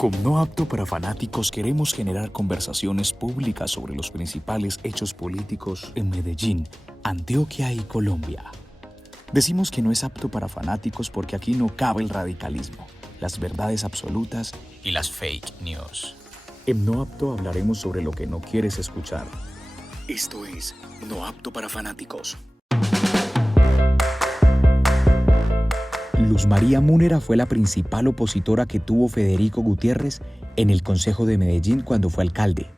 Con No Apto para Fanáticos queremos generar conversaciones públicas sobre los principales hechos políticos en Medellín, Antioquia y Colombia. Decimos que no es apto para fanáticos porque aquí no cabe el radicalismo, las verdades absolutas y las fake news. En No Apto hablaremos sobre lo que no quieres escuchar. Esto es No Apto para Fanáticos. Luz María Múnera fue la principal opositora que tuvo Federico Gutiérrez en el Consejo de Medellín cuando fue alcalde.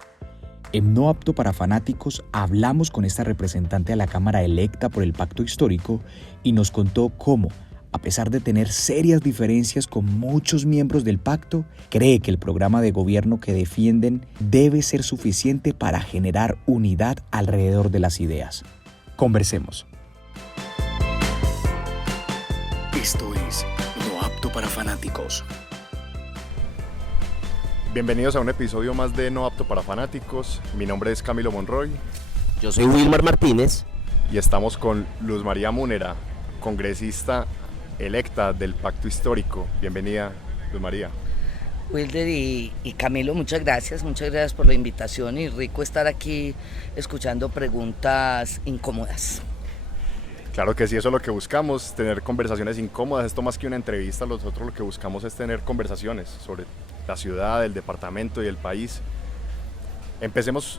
En No Apto para Fanáticos hablamos con esta representante a la Cámara electa por el Pacto Histórico y nos contó cómo, a pesar de tener serias diferencias con muchos miembros del pacto, cree que el programa de gobierno que defienden debe ser suficiente para generar unidad alrededor de las ideas. Conversemos. Esto es No Apto para Fanáticos. Bienvenidos a un episodio más de No Apto para Fanáticos. Mi nombre es Camilo Monroy. Yo soy Wilmar Martínez. Y estamos con Luz María Múnera, congresista electa del Pacto Histórico. Bienvenida, Luz María. Wilder y Camilo, muchas gracias por la invitación y rico estar aquí escuchando preguntas incómodas. Claro que sí, eso es lo que buscamos, tener conversaciones incómodas. Esto más que una entrevista, nosotros lo que buscamos es tener conversaciones sobre la ciudad, el departamento y el país. Empecemos,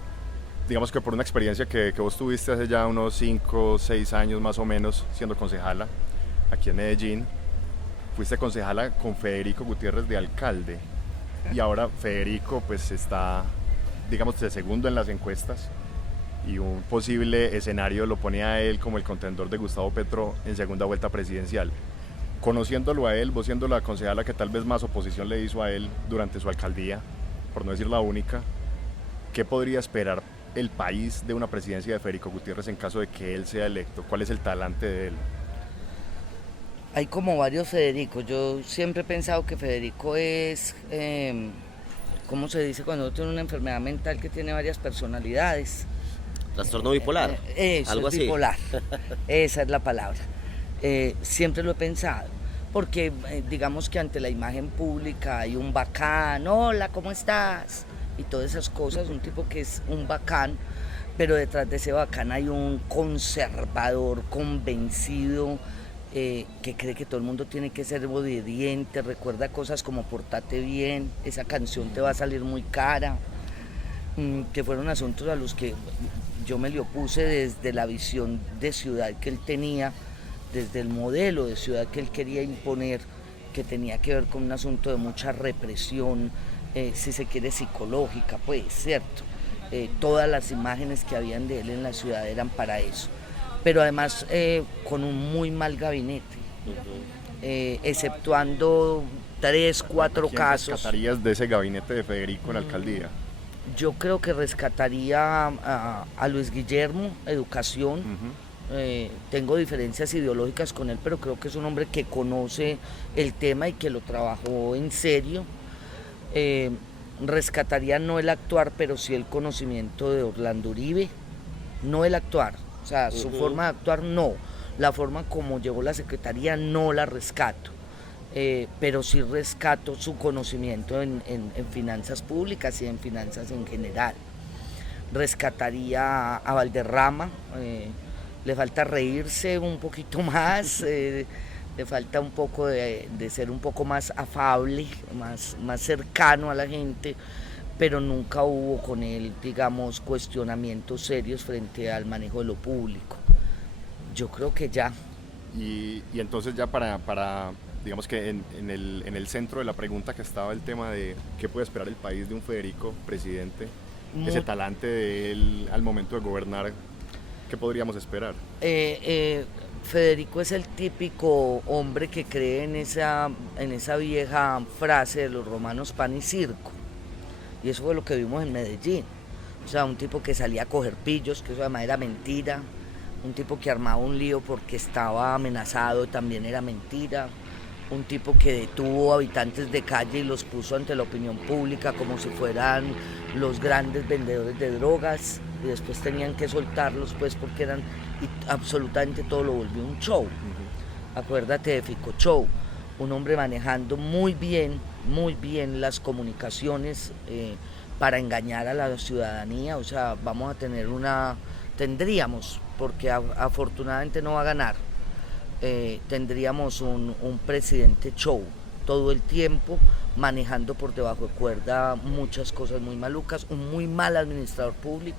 digamos que por una experiencia que vos tuviste hace ya unos 5 o 6 años más o menos, siendo concejala aquí en Medellín. Fuiste concejala con Federico Gutiérrez de alcalde y ahora Federico pues está, digamos, de segundo en las encuestas. Y un posible escenario lo pone a él como el contendor de Gustavo Petro en segunda vuelta presidencial. Conociéndolo a él, vos siendo la concejala que tal vez más oposición le hizo a él durante su alcaldía, por no decir la única, ¿qué podría esperar el país de una presidencia de Federico Gutiérrez en caso de que él sea electo? ¿Cuál es el talante de él? Hay como varios Federicos. Yo siempre he pensado que Federico es, ¿cómo se dice cuando uno tiene una enfermedad mental que tiene varias personalidades? Trastorno bipolar. Eso, algo es así. Bipolar. Esa es la palabra. Siempre lo he pensado, porque digamos que ante la imagen pública hay un bacán, hola, ¿cómo estás? Y todas esas cosas, un tipo que es un bacán, pero detrás de ese bacán hay un conservador convencido que cree que todo el mundo tiene que ser obediente, recuerda cosas como portate bien, esa canción te va a salir muy cara, que fueron asuntos a los que yo me le opuse desde la visión de ciudad que él tenía, desde el modelo de ciudad que él quería imponer, que tenía que ver con un asunto de mucha represión, si se quiere psicológica, pues, ¿cierto? Todas las imágenes que habían de él en la ciudad eran para eso, pero además con un muy mal gabinete, exceptuando 3, 4 casos. ¿Qué rescatarías de ese gabinete de Federico en la alcaldía? Yo creo que rescataría a Luis Guillermo, educación. Tengo diferencias ideológicas con él, pero creo que es un hombre que conoce el tema y que lo trabajó en serio. Rescataría no el actuar, pero sí el conocimiento de Orlando Uribe, no el actuar, o sea, su forma de actuar no, la forma como llevó la secretaría no la rescato. Pero sí rescato su conocimiento en finanzas públicas y en finanzas en general. Rescataría a Valderrama, le falta reírse un poquito más, le falta un poco de ser un poco más afable, más cercano a la gente, pero nunca hubo con él, digamos, cuestionamientos serios frente al manejo de lo público. Yo creo que ya. Y entonces ya para digamos que en el centro de la pregunta que estaba el tema de qué puede esperar el país de un Federico presidente, ese talante de él al momento de gobernar, ¿qué podríamos esperar? Federico es el típico hombre que cree en esa vieja frase de los romanos pan y circo, y eso fue lo que vimos en Medellín. O sea, un tipo que salía a coger pillos, que eso además era mentira, un tipo que armaba un lío porque estaba amenazado, también era mentira. Un tipo que detuvo habitantes de calle y los puso ante la opinión pública como si fueran los grandes vendedores de drogas y después tenían que soltarlos pues porque eran, y absolutamente todo lo volvió un show. Acuérdate de Fico Show, un hombre manejando muy bien muy bien las comunicaciones para engañar a la ciudadanía, o sea, tendríamos, porque afortunadamente no va a ganar, tendríamos un presidente show todo el tiempo, manejando por debajo de cuerda muchas cosas muy malucas, un muy mal administrador público,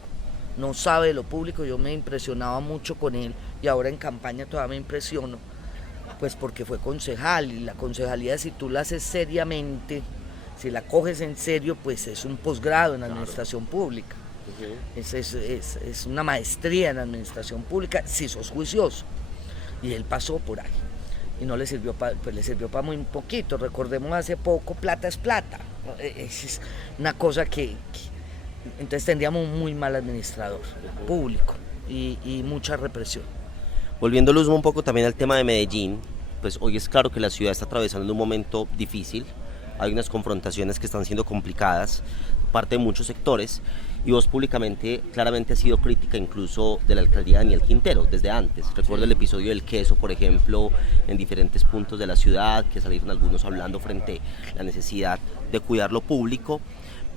no sabe de lo público. Yo me impresionaba mucho con él y ahora en campaña todavía me impresiono, pues porque fue concejal, y la concejalía, si tú la haces seriamente, si la coges en serio, pues es un posgrado en administración pública. Es una maestría en administración pública si sos juicioso, y él pasó por ahí y no le sirvió le sirvió para muy poquito. Recordemos hace poco, plata es plata, es una cosa que entonces tendríamos un muy mal administrador público y mucha represión. Volviendo, Luzma, un poco también al tema de Medellín, pues hoy es claro que la ciudad está atravesando un momento difícil, hay unas confrontaciones que están siendo complicadas por parte de muchos sectores, y vos públicamente claramente has sido crítica incluso de la alcaldía de Daniel Quintero desde antes. Recuerdo el episodio del queso, por ejemplo, en diferentes puntos de la ciudad, que salieron algunos hablando frente a la necesidad de cuidar lo público.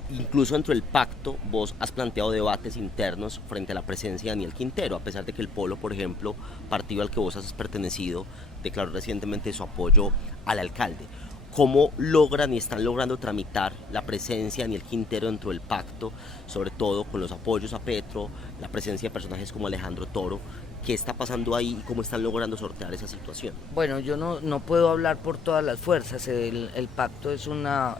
Incluso dentro del pacto vos has planteado debates internos frente a la presencia de Daniel Quintero, a pesar de que el Polo, por ejemplo, partido al que vos has pertenecido, declaró recientemente su apoyo al alcalde. ¿Cómo logran y están logrando tramitar la presencia de Daniel Quintero dentro del pacto, sobre todo con los apoyos a Petro, la presencia de personajes como Alejandro Toro? ¿Qué está pasando ahí y cómo están logrando sortear esa situación? Bueno, yo no puedo hablar por todas las fuerzas. El pacto es una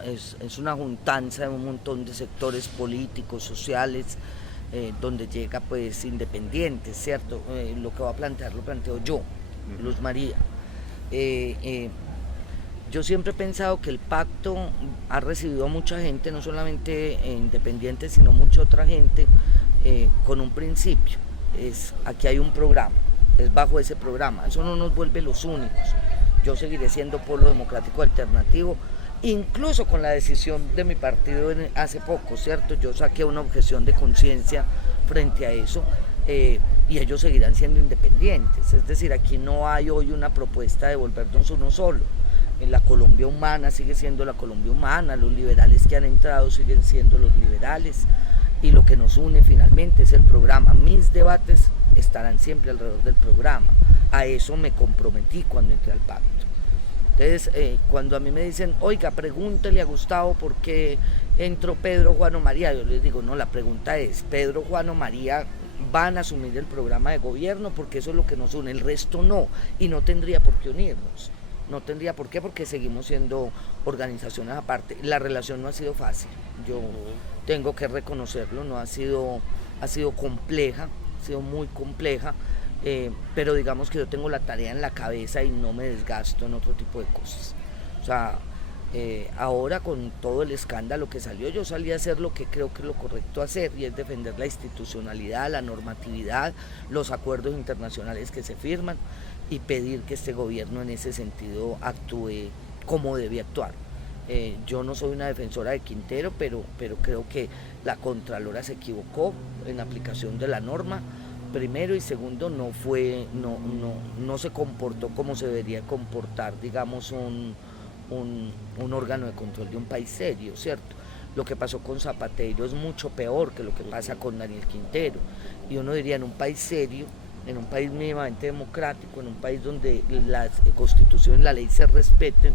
juntanza de un montón de sectores políticos, sociales, donde llega pues independientes, ¿cierto? Lo que voy a plantear lo planteo yo, Luz María. Yo siempre he pensado que el pacto ha recibido a mucha gente, no solamente independientes, sino mucha otra gente, con un principio. Aquí hay un programa, es bajo ese programa, eso no nos vuelve los únicos. Yo seguiré siendo Polo Democrático Alternativo, incluso con la decisión de mi partido hace poco, ¿cierto? Yo saqué una objeción de conciencia frente a eso, y ellos seguirán siendo independientes. Es decir, aquí no hay hoy una propuesta de volvernos uno solo. En la Colombia humana sigue siendo la Colombia humana, los liberales que han entrado siguen siendo los liberales, y lo que nos une finalmente es el programa. Mis debates estarán siempre alrededor del programa, a eso me comprometí cuando entré al pacto. Entonces, cuando a mí me dicen, oiga, pregúntele a Gustavo por qué entró Pedro, Juan o María, yo les digo, no, la pregunta es, Pedro, Juan o María van a asumir el programa de gobierno, porque eso es lo que nos une, el resto no, y no tendría por qué unirnos. No tendría por qué, porque seguimos siendo organizaciones aparte. La relación no ha sido fácil, yo tengo que reconocerlo, ha sido compleja, ha sido muy compleja, pero digamos que yo tengo la tarea en la cabeza y no me desgasto en otro tipo de cosas. O sea, ahora con todo el escándalo que salió, yo salí a hacer lo que creo que es lo correcto hacer, y es defender la institucionalidad, la normatividad, los acuerdos internacionales que se firman, y pedir que este gobierno en ese sentido actúe como debe actuar. Yo no soy una defensora de Quintero, pero creo que la Contralora se equivocó en la aplicación de la norma, primero, y segundo, no se comportó como se debería comportar, digamos, un órgano de control de un país serio, ¿cierto? Lo que pasó con Zapatero es mucho peor que lo que pasa con Daniel Quintero, y uno diría, en un país serio, en un país mínimamente democrático, en un país donde la Constitución y la ley se respeten,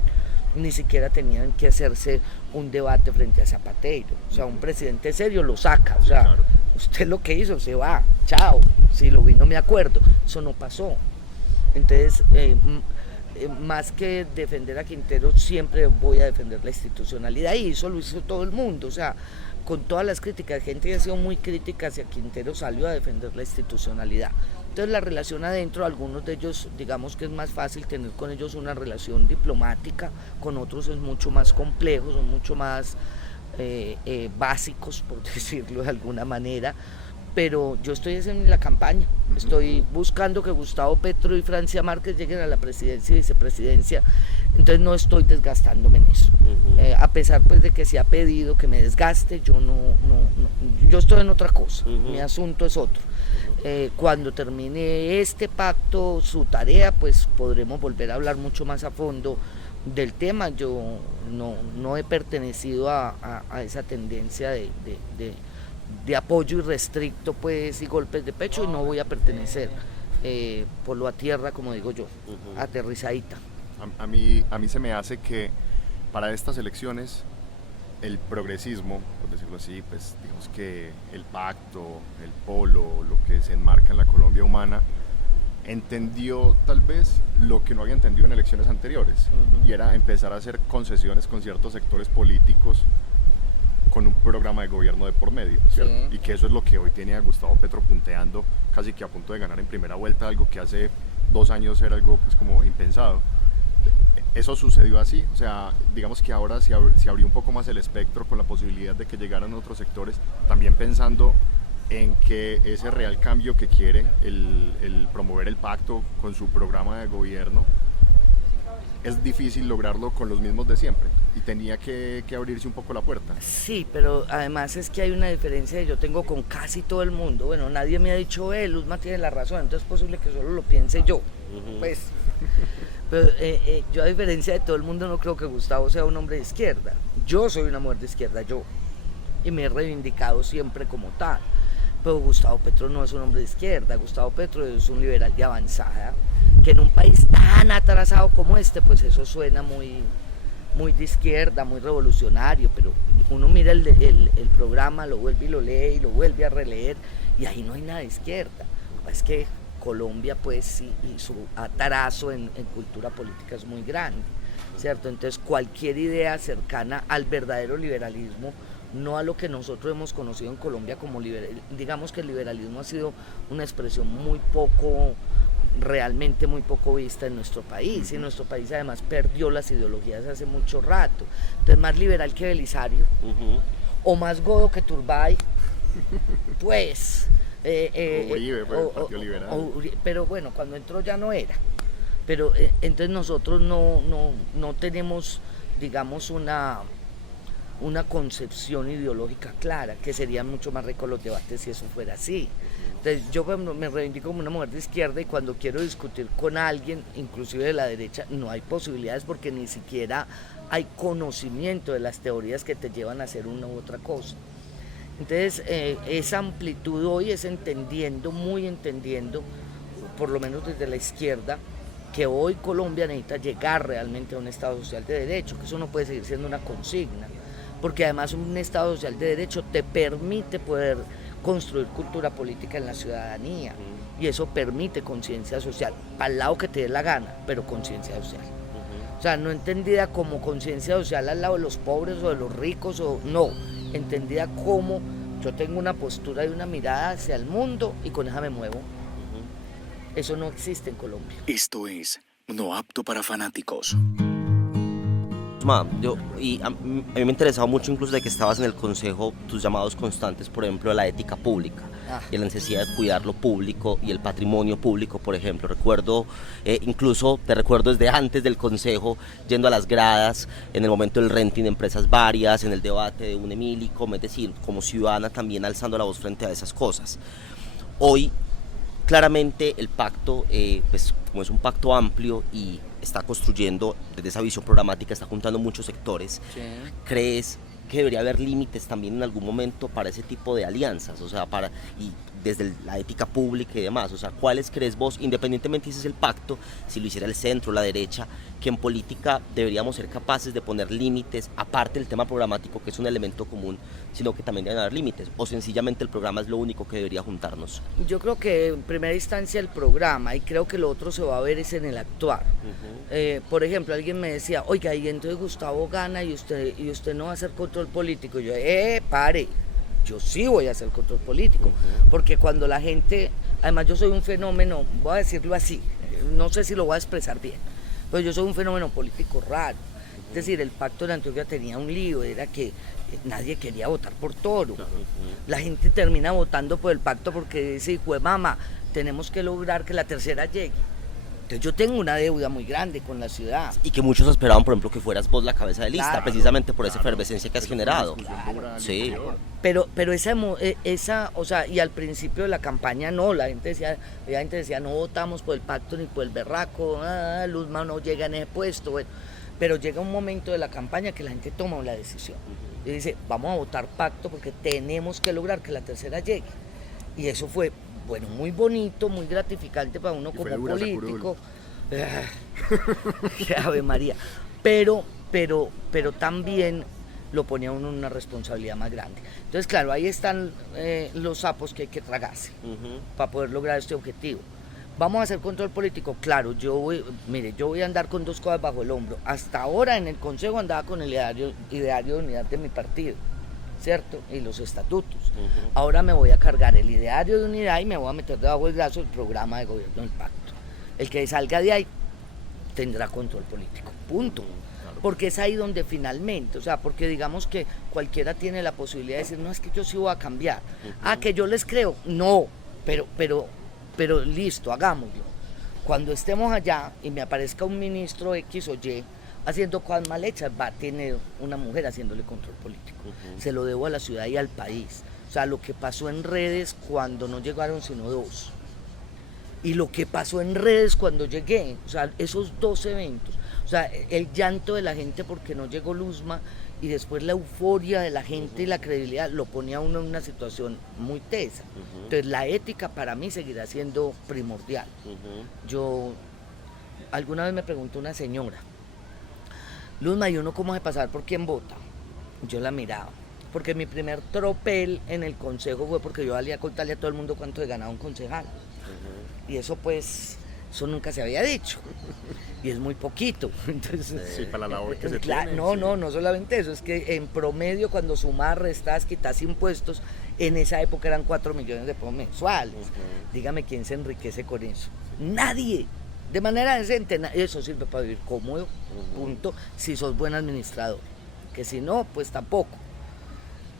ni siquiera tenían que hacerse un debate frente a Zapatero. O sea, un presidente serio lo saca, o sea, usted lo que hizo, se va, chao, si lo vi no me acuerdo, eso no pasó. Entonces, más que defender a Quintero, siempre voy a defender la institucionalidad, y eso lo hizo todo el mundo, o sea, con todas las críticas, gente que ha sido muy crítica hacia Quintero salió a defender la institucionalidad. Entonces la relación adentro, algunos de ellos, digamos que es más fácil tener con ellos una relación diplomática, con otros es mucho más complejo, son mucho más básicos, por decirlo de alguna manera, pero yo estoy en la campaña, estoy buscando que Gustavo Petro y Francia Márquez lleguen a la presidencia y vicepresidencia, entonces no estoy desgastándome en eso, a pesar pues de que se ha pedido que me desgaste, yo yo estoy en otra cosa, mi asunto es otro. Cuando termine este pacto, su tarea, pues podremos volver a hablar mucho más a fondo del tema. Yo no he pertenecido a esa tendencia de apoyo irrestricto pues y golpes de pecho, y no voy a pertenecer por lo a tierra, como digo yo, aterrizadita. A mí se me hace que para estas elecciones el progresismo, por decirlo así, pues digamos que el pacto, el polo, lo que se enmarca en la Colombia humana, entendió tal vez lo que no había entendido en elecciones anteriores, y era empezar a hacer concesiones con ciertos sectores políticos con un programa de gobierno de por medio, ¿cierto? Sí. Y que eso es lo que hoy tiene a Gustavo Petro punteando, casi que a punto de ganar en primera vuelta, algo que hace 2 años era algo pues como impensado. Eso sucedió así, o sea, digamos que ahora se abrió un poco más el espectro con la posibilidad de que llegaran otros sectores, también pensando en que ese real cambio que quiere el promover el pacto con su programa de gobierno es difícil lograrlo con los mismos de siempre, y tenía que abrirse un poco la puerta. Sí, pero además es que hay una diferencia que yo tengo con casi todo el mundo. Bueno, nadie me ha dicho, Luzma tiene la razón, entonces es posible que solo lo piense yo. Pues, pero yo, a diferencia de todo el mundo, no creo que Gustavo sea un hombre de izquierda. Yo soy una mujer de izquierda, y me he reivindicado siempre como tal. Pero Gustavo Petro no es un hombre de izquierda. Gustavo Petro es un liberal de avanzada, que en un país tan atrasado como este, pues eso suena muy de izquierda, muy revolucionario, pero uno mira el programa, lo vuelve y lo lee y lo vuelve a releer, y ahí no hay nada de izquierda. Es que Colombia, pues, y su atarazo en cultura política es muy grande, ¿cierto? Entonces cualquier idea cercana al verdadero liberalismo, no a lo que nosotros hemos conocido en Colombia como digamos que el liberalismo ha sido una expresión realmente muy poco vista en nuestro país, y nuestro país además perdió las ideologías hace mucho rato. Entonces, más liberal que Belisario, o más godo que Turbay, pues... Uribe fue el Partido Liberal. Pero bueno, cuando entró ya no era. Pero entonces nosotros no tenemos, digamos, una concepción ideológica clara, que serían mucho más ricos los debates si eso fuera así. Entonces yo me reivindico como una mujer de izquierda, y cuando quiero discutir con alguien, inclusive de la derecha, no hay posibilidades, porque ni siquiera hay conocimiento de las teorías que te llevan a hacer una u otra cosa. Entonces esa amplitud hoy es muy entendiendo, por lo menos desde la izquierda, que hoy Colombia necesita llegar realmente a un Estado social de derecho, que eso no puede seguir siendo una consigna, porque además un Estado social de derecho te permite poder construir cultura política en la ciudadanía, y eso permite conciencia social, para el lado que te dé la gana, pero conciencia social. O sea, no entendida como conciencia social al lado de los pobres o de los ricos, o no, entendida como yo tengo una postura y una mirada hacia el mundo, y con esa me muevo. Eso no existe en Colombia. Esto es No Apto para Fanáticos. A mí me interesaba mucho, incluso de que estabas en el consejo, tus llamados constantes, por ejemplo, a la ética pública y la necesidad de cuidar lo público y el patrimonio público, por ejemplo. Recuerdo, incluso te recuerdo desde antes del consejo, yendo a las gradas, en el momento del renting de empresas varias, en el debate de Unemílico, es decir, como ciudadana también alzando la voz frente a esas cosas. Hoy, claramente, el pacto, pues como es un pacto amplio y está construyendo desde esa visión programática, está juntando muchos sectores. Sí. ¿Crees que debería haber límites también en algún momento para ese tipo de alianzas? O sea, y desde la ética pública y demás, o sea, ¿cuáles crees vos, independientemente si ese es el pacto, si lo hiciera el centro, la derecha, que en política deberíamos ser capaces de poner límites, aparte del tema programático, que es un elemento común, sino que también deben haber límites, o sencillamente el programa es lo único que debería juntarnos? Yo creo que en primera instancia el programa, y creo que lo otro se va a ver es en el actuar. Por ejemplo, alguien me decía, oiga, y entonces Gustavo gana y usted no va a hacer control político. Yo, pare, yo sí voy a hacer control político, porque cuando la gente, además yo soy un fenómeno, voy a decirlo así, no sé si lo voy a expresar bien, pero yo soy un fenómeno político raro. Es decir, el pacto de Antioquia tenía un lío, era que nadie quería votar por Toro. La gente termina votando por el pacto porque dice, hijo de mamá, tenemos que lograr que la tercera llegue. Entonces yo tengo una deuda muy grande con la ciudad. Y que muchos esperaban, por ejemplo, que fueras vos la cabeza de lista, claro, precisamente por esa efervescencia que has generado. Claro. Sí. Pero esa, o sea, y al principio de la campaña no, la gente decía, no votamos por el pacto ni por el berraco, Luzma no llega en ese puesto, bueno. pero llega un momento de la campaña que la gente toma la decisión y dice, vamos a votar pacto porque tenemos que lograr que la tercera llegue. Y eso fue, bueno, muy bonito, muy gratificante para uno como político. Ave María. Pero también lo ponía uno en una responsabilidad más grande. Entonces, claro, ahí están los sapos que hay que tragarse para poder lograr este objetivo. ¿Vamos a hacer control político? Claro, yo voy a andar con 2 cosas bajo el hombro. Hasta ahora en el Consejo andaba con el ideario de unidad de mi partido, ¿cierto? Y los estatutos. Ahora me voy a cargar el ideario de unidad y me voy a meter debajo del brazo el programa de gobierno del pacto. El que salga de ahí tendrá control político, punto. Porque es ahí donde finalmente, o sea, porque digamos que cualquiera tiene la posibilidad de decir, no, es que yo sí voy a cambiar. Que yo les creo, no, pero listo, hagámoslo. Cuando estemos allá y me aparezca un ministro X o Y haciendo cosas mal hechas, va a tener una mujer haciéndole control político. Se lo debo a la ciudad y al país. O sea, lo que pasó en redes cuando no llegaron sino 2. Y lo que pasó en redes cuando llegué, o sea, esos 2 eventos. O sea, el llanto de la gente porque no llegó Luzma y después la euforia de la gente y la credibilidad lo ponía a uno en una situación muy tesa. Entonces la ética para mí seguirá siendo primordial. Alguna vez me preguntó una señora, Luzma, ¿y uno cómo se pasar por quién vota? Yo la miraba, porque mi primer tropel en el consejo fue porque yo salía a contarle a todo el mundo cuánto he ganado un concejal. Y eso pues, eso nunca se había dicho. Y es muy poquito. Entonces, sí, para la labor que se tiene. No solamente eso, es que en promedio cuando sumas, restas, quitas impuestos, en esa época eran 4 millones de pesos mensuales. Dígame quién se enriquece con eso. Nadie. De manera decente, eso sirve para vivir cómodo, punto, si sos buen administrador. Que si no, pues tampoco.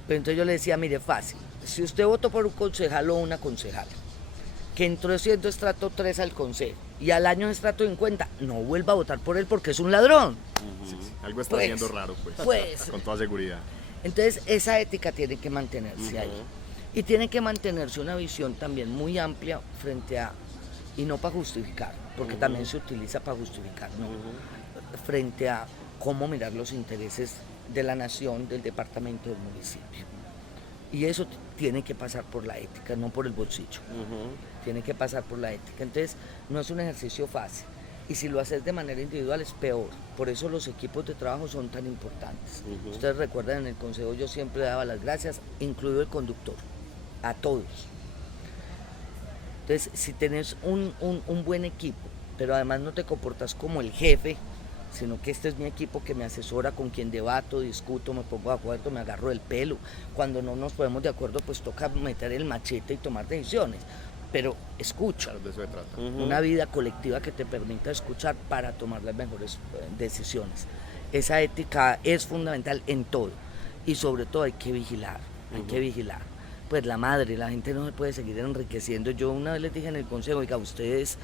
Pero entonces yo le decía, mire, fácil, si usted votó por un concejal o una concejala, que entró siendo estrato 3 al consejo y al año es estrato 50, no vuelva a votar por él porque es un ladrón. Sí, algo está haciendo raro, pues, con toda seguridad. Entonces esa ética tiene que mantenerse ahí. Y tiene que mantenerse una visión también muy amplia frente a, y no para justificar, porque también se utiliza para justificar, ¿no? Frente a cómo mirar los intereses de la nación, del departamento, del municipio. Y eso tiene que pasar por la ética, no por el bolsillo. Tiene que pasar por la ética. Entonces, no es un ejercicio fácil. Y si lo haces de manera individual es peor. Por eso los equipos de trabajo son tan importantes. Ustedes recuerdan, en el consejo yo siempre daba las gracias, incluido el conductor, a todos. Entonces, si tenés un buen equipo, pero además no te comportas como el jefe, sino que este es mi equipo que me asesora, con quien debato, discuto, me pongo de acuerdo, me agarro del pelo. Cuando no nos ponemos de acuerdo, pues toca meter el machete y tomar decisiones. Pero escucha, Claro, de eso se trata. una vida colectiva que te permita escuchar para tomar las mejores decisiones. Esa ética es fundamental en todo y sobre todo hay que vigilar, Pues la gente no se puede seguir enriqueciendo. Yo una vez les dije en el consejo, oiga, ustedes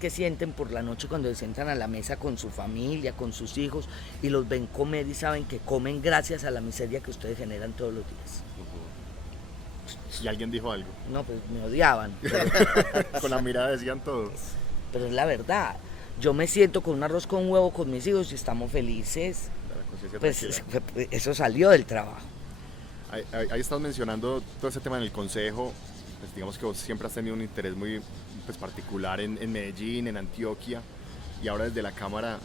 qué sienten por la noche cuando se sientan a la mesa con su familia, con sus hijos y los ven comer y saben que comen gracias a la miseria que ustedes generan todos los días. ¿Y alguien dijo algo? No, pues me odiaban. Con la mirada decían todo. Pero es la verdad. Yo me siento con un arroz con huevo con mis hijos y estamos felices. Pues eso salió del trabajo. Ahí estás mencionando todo ese tema en el consejo. Pues digamos que vos siempre has tenido un interés muy particular en Medellín, en Antioquia, y ahora desde la Cámara,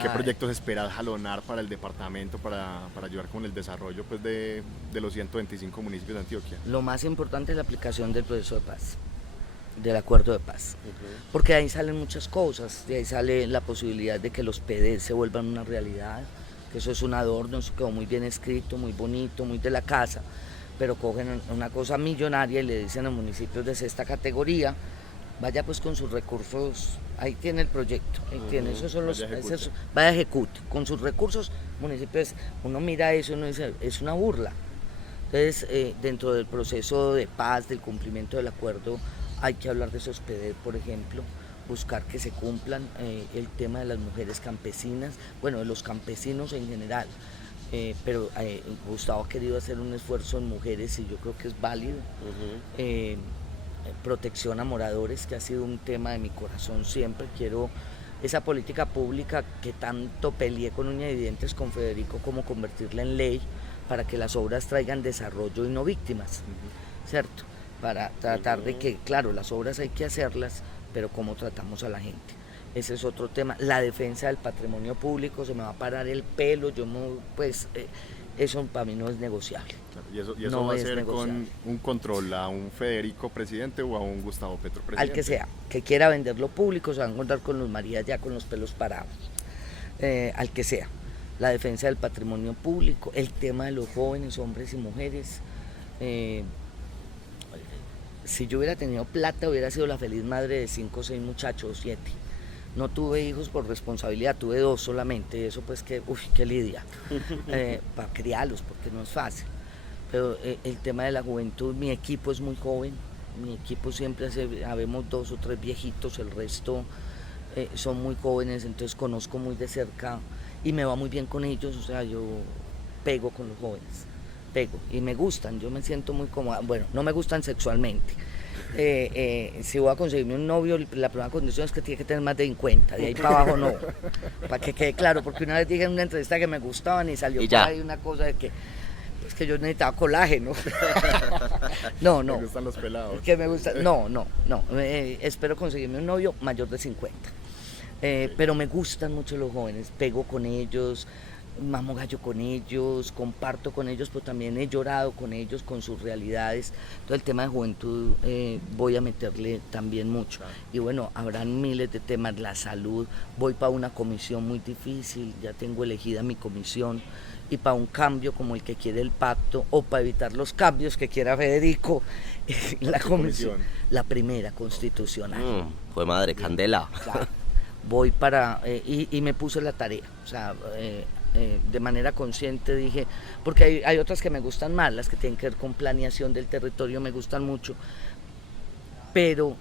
¿qué proyectos esperas jalonar para el departamento para ayudar con el desarrollo pues, de los 125 municipios de Antioquia? Lo más importante es la aplicación del proceso de paz, del acuerdo de paz, porque de ahí salen muchas cosas, de ahí sale la posibilidad de que los PD se vuelvan una realidad, que eso es un adorno, eso quedó muy bien escrito, muy bonito, muy de la casa, pero cogen una cosa millonaria y le dicen a municipios de esta categoría, vaya pues con sus recursos, ahí tiene el proyecto, ahí tiene, esos son los, vaya ejecute, con sus recursos municipios, uno mira eso y uno dice, es una burla. Entonces, dentro del proceso de paz, del cumplimiento del acuerdo, hay que hablar de esos PD, por ejemplo, buscar que se cumplan el tema de las mujeres campesinas, bueno, de los campesinos en general, pero Gustavo ha querido hacer un esfuerzo en mujeres y yo creo que es válido. Protección a moradores, que ha sido un tema de mi corazón siempre. Quiero esa política pública que tanto peleé con uñas y dientes con Federico, como convertirla en ley para que las obras traigan desarrollo y no víctimas, ¿cierto? Para tratar de que, claro, las obras hay que hacerlas, pero cómo tratamos a la gente. Ese es otro tema. La defensa del patrimonio público, se me va a parar el pelo, eso para mí no es negociable. Claro, y eso no va a es ser negociable. con un control a un Federico presidente o a un Gustavo Petro presidente. Al que sea, que quiera venderlo público, se va a encontrar con Luz María ya con los pelos parados. Al que sea. La defensa del patrimonio público, el tema de los jóvenes, hombres y mujeres. Si yo hubiera tenido plata, hubiera sido la feliz madre de 5 o 6 muchachos, 7. No tuve hijos por responsabilidad, tuve 2 solamente, eso pues qué lidia, para criarlos, porque no es fácil. Pero el tema de la juventud, mi equipo es muy joven, mi equipo siempre habemos 2 o 3 viejitos, el resto son muy jóvenes, entonces conozco muy de cerca y me va muy bien con ellos, o sea, yo pego con los jóvenes, y me gustan, yo me siento muy cómoda, bueno, no me gustan sexualmente. Si voy a conseguirme un novio, la primera condición es que tiene que tener más de 50, de ahí para abajo no, para que quede claro, porque una vez dije en una entrevista que me gustaban y salió por ahí una cosa de que es que yo necesitaba colágeno. No. Me gustan los pelados. Que me gusta, no. Espero conseguirme un novio mayor de 50. Pero me gustan mucho los jóvenes, pego con ellos, mamo gallo con ellos, comparto con ellos, pero también he llorado con ellos, con sus realidades. Todo el tema de juventud voy a meterle también mucho. Y bueno, habrán miles de temas, la salud, voy para una comisión muy difícil, ya tengo elegida mi comisión, y para un cambio como el que quiere el pacto, o para evitar los cambios que quiera Federico, la comisión, la primera constitucional. Fue madre, candela. Claro, voy para, y me puse la tarea, o sea, de manera consciente dije, porque hay otras que me gustan más, las que tienen que ver con planeación del territorio me gustan mucho, pero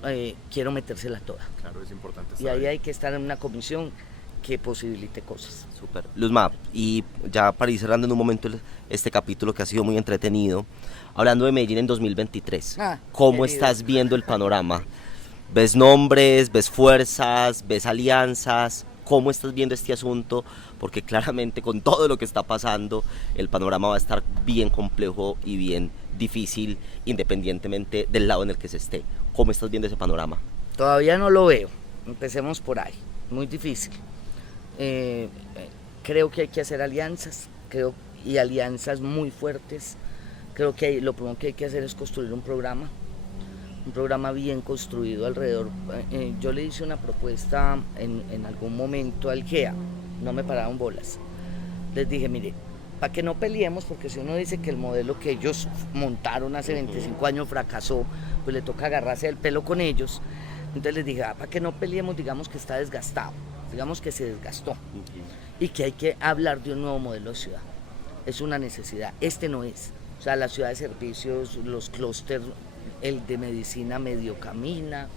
quiero metérsela toda. Claro, es importante. Y ahí hay que estar en una comisión que posibilite cosas. Súper. Luzma, y ya para ir cerrando en un momento este capítulo que ha sido muy entretenido, hablando de Medellín en 2023, ¿cómo estás viendo el panorama? ¿Ves nombres, ves fuerzas, ves alianzas? ¿Cómo estás viendo este asunto? Porque claramente con todo lo que está pasando, el panorama va a estar bien complejo y bien difícil, independientemente del lado en el que se esté. ¿Cómo estás viendo ese panorama? Todavía no lo veo, empecemos por ahí, muy difícil. Creo que hay que hacer alianzas, y alianzas muy fuertes. Creo que lo primero que hay que hacer es construir un programa bien construido alrededor. Yo le hice una propuesta en algún momento al GEA, no me pararon bolas. Les dije, mire, para que no peleemos, porque si uno dice que el modelo que ellos montaron hace 25 años fracasó, pues le toca agarrarse del pelo con ellos. Entonces les dije, para que no peleemos, digamos que está desgastado, digamos que se desgastó, y que hay que hablar de un nuevo modelo de ciudad. Es una necesidad, este no es. O sea, la ciudad de servicios, los clústeres, el de medicina medio camina,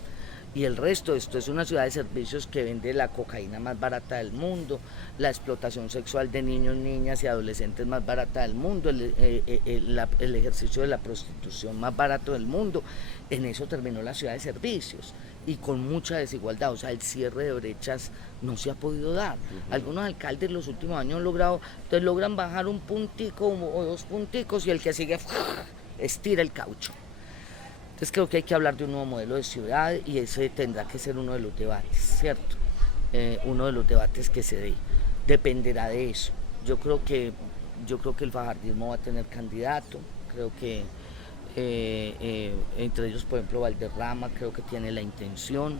y el resto, esto es una ciudad de servicios que vende la cocaína más barata del mundo, la explotación sexual de niños, niñas y adolescentes más barata del mundo, el ejercicio de la prostitución más barato del mundo. En eso terminó la ciudad de servicios, y con mucha desigualdad, o sea, el cierre de brechas no se ha podido dar. Algunos alcaldes los últimos años han logrado, entonces logran bajar un puntico o 2 punticos, y el que sigue estira el caucho. Entonces creo que hay que hablar de un nuevo modelo de ciudad, y ese tendrá que ser uno de los debates, ¿cierto? Uno de los debates que se dé. Dependerá de eso. Yo creo que el fajardismo va a tener candidato, creo que entre ellos, por ejemplo, Valderrama, creo que tiene la intención.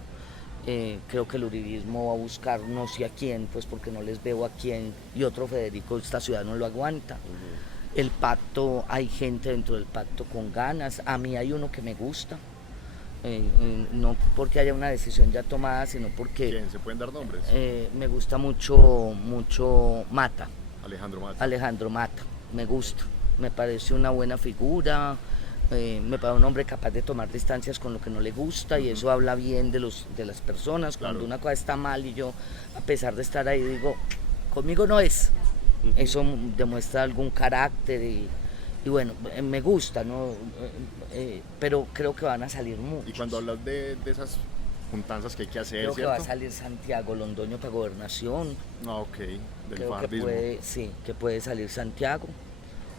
Creo que el uribismo va a buscar no sé a quién, pues porque no les veo a quién, y otro Federico, esta ciudad no lo aguanta. El pacto, hay gente dentro del pacto con ganas. A mí hay uno que me gusta, no porque haya una decisión ya tomada, sino porque... ¿Quién? ¿Se pueden dar nombres? Me gusta mucho Mata. Alejandro Mata, me gusta, me parece una buena figura, me parece un hombre capaz de tomar distancias con lo que no le gusta, y eso habla bien de las personas. Cuando una cosa está mal y yo, a pesar de estar ahí, digo, conmigo no es. Eso demuestra algún carácter, y bueno, me gusta, ¿no? Pero creo que van a salir muchos. Y cuando hablas de esas juntanzas que hay que hacer, Creo que ¿cierto? va a salir Santiago Londoño para gobernación. Ah, ok, del Creo que fajardismo. puede salir Santiago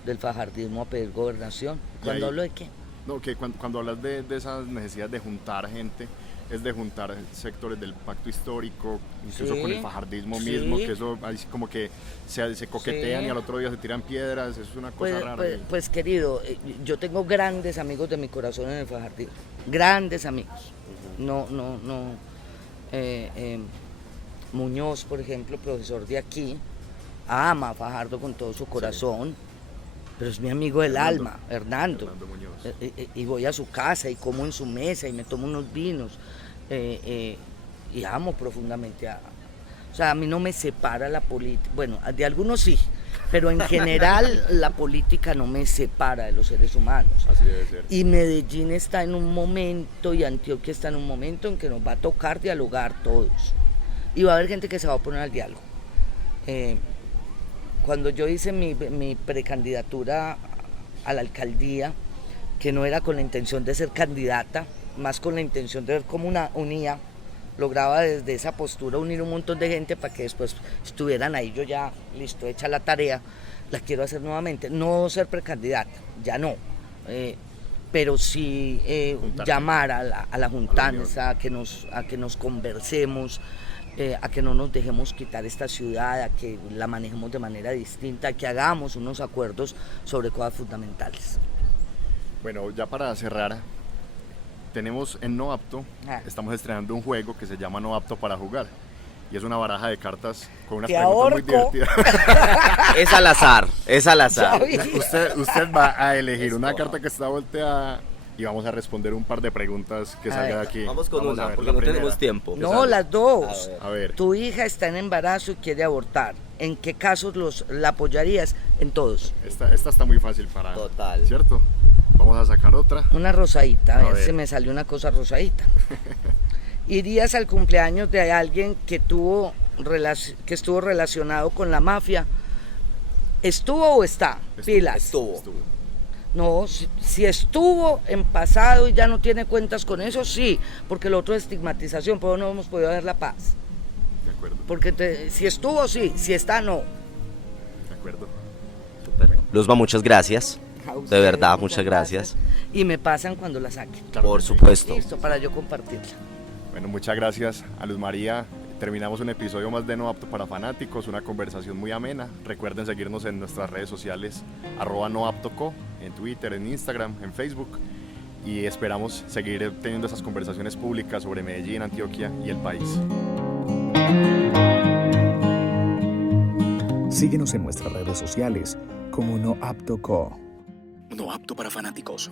del fajardismo a pedir gobernación. Y ¿Cuándo ahí- hablo de qué? No, que cuando hablas de esas necesidades de juntar gente, es de juntar sectores del pacto histórico, incluso Sí, con el fajardismo sí. mismo, que eso así como que se coquetean Sí. y al otro día se tiran piedras, eso es una cosa rara. Pues, querido, yo tengo grandes amigos de mi corazón en el fajardismo, grandes amigos. No. Muñoz, por ejemplo, profesor de aquí, ama a Fajardo con todo su corazón, pero es mi amigo del Hernando. alma, Hernando. Hernando Muñoz. Y voy a su casa y como en su mesa y me tomo unos vinos y amo profundamente o sea, a mí no me separa la política, bueno, de algunos sí, pero en general la política no me separa de los seres humanos. Así debe ser. Y Medellín está en un momento y Antioquia está en un momento en que nos va a tocar dialogar todos. Y va a haber gente que se va a oponer al diálogo. Cuando yo hice mi precandidatura a la alcaldía, que no era con la intención de ser candidata, más con la intención de ver cómo unía, lograba desde esa postura unir un montón de gente para que después estuvieran ahí, yo ya, listo, hecha la tarea, la quiero hacer nuevamente. No ser precandidata, ya no, pero sí llamar a la juntanza, a que nos conversemos, a que no nos dejemos quitar esta ciudad, a que la manejemos de manera distinta, a que hagamos unos acuerdos sobre cosas fundamentales. Bueno, ya para cerrar, tenemos en No Apto, estamos estrenando un juego que se llama No Apto para Jugar. Y es una baraja de cartas con unas ¡Te preguntas muy ahorco! divertidas. Es al azar, es al azar. Sabía. Usted va a elegir una carta que está volteada y vamos a responder un par de preguntas que salgan de aquí. Vamos con a una, ver, porque la no primera. tenemos tiempo. ¿Qué No, sale? las dos. A ver. Tu hija está en embarazo y quiere abortar. ¿En qué casos la apoyarías? En todos. Esta está muy fácil para... Total. ¿Cierto? Vamos a sacar otra. Una rosadita, a ver ver. si me salió una cosa rosadita. ¿Irías al cumpleaños de alguien que estuvo relacionado con la mafia? ¿Estuvo o está? Pilas. Estuvo. No, si estuvo en pasado y ya no tiene cuentas con eso, sí, porque lo otro es estigmatización, pero no hemos podido ver la paz. De acuerdo, Porque si estuvo, sí, si está, no. de acuerdo. Luzma, muchas gracias. A De ustedes, verdad, muchas gracias. Y me pasan cuando la saquen. Claro Por que sí. supuesto. Listo, para yo compartirla. Bueno, muchas gracias a Luz María. Terminamos un episodio más de No Apto para Fanáticos, una conversación muy amena. Recuerden seguirnos en nuestras redes sociales, @noaptoco, en Twitter, en Instagram, en Facebook. Y esperamos seguir teniendo esas conversaciones públicas sobre Medellín, Antioquia y el país. Síguenos en nuestras redes sociales como No Apto Co. No Apto para Fanáticos.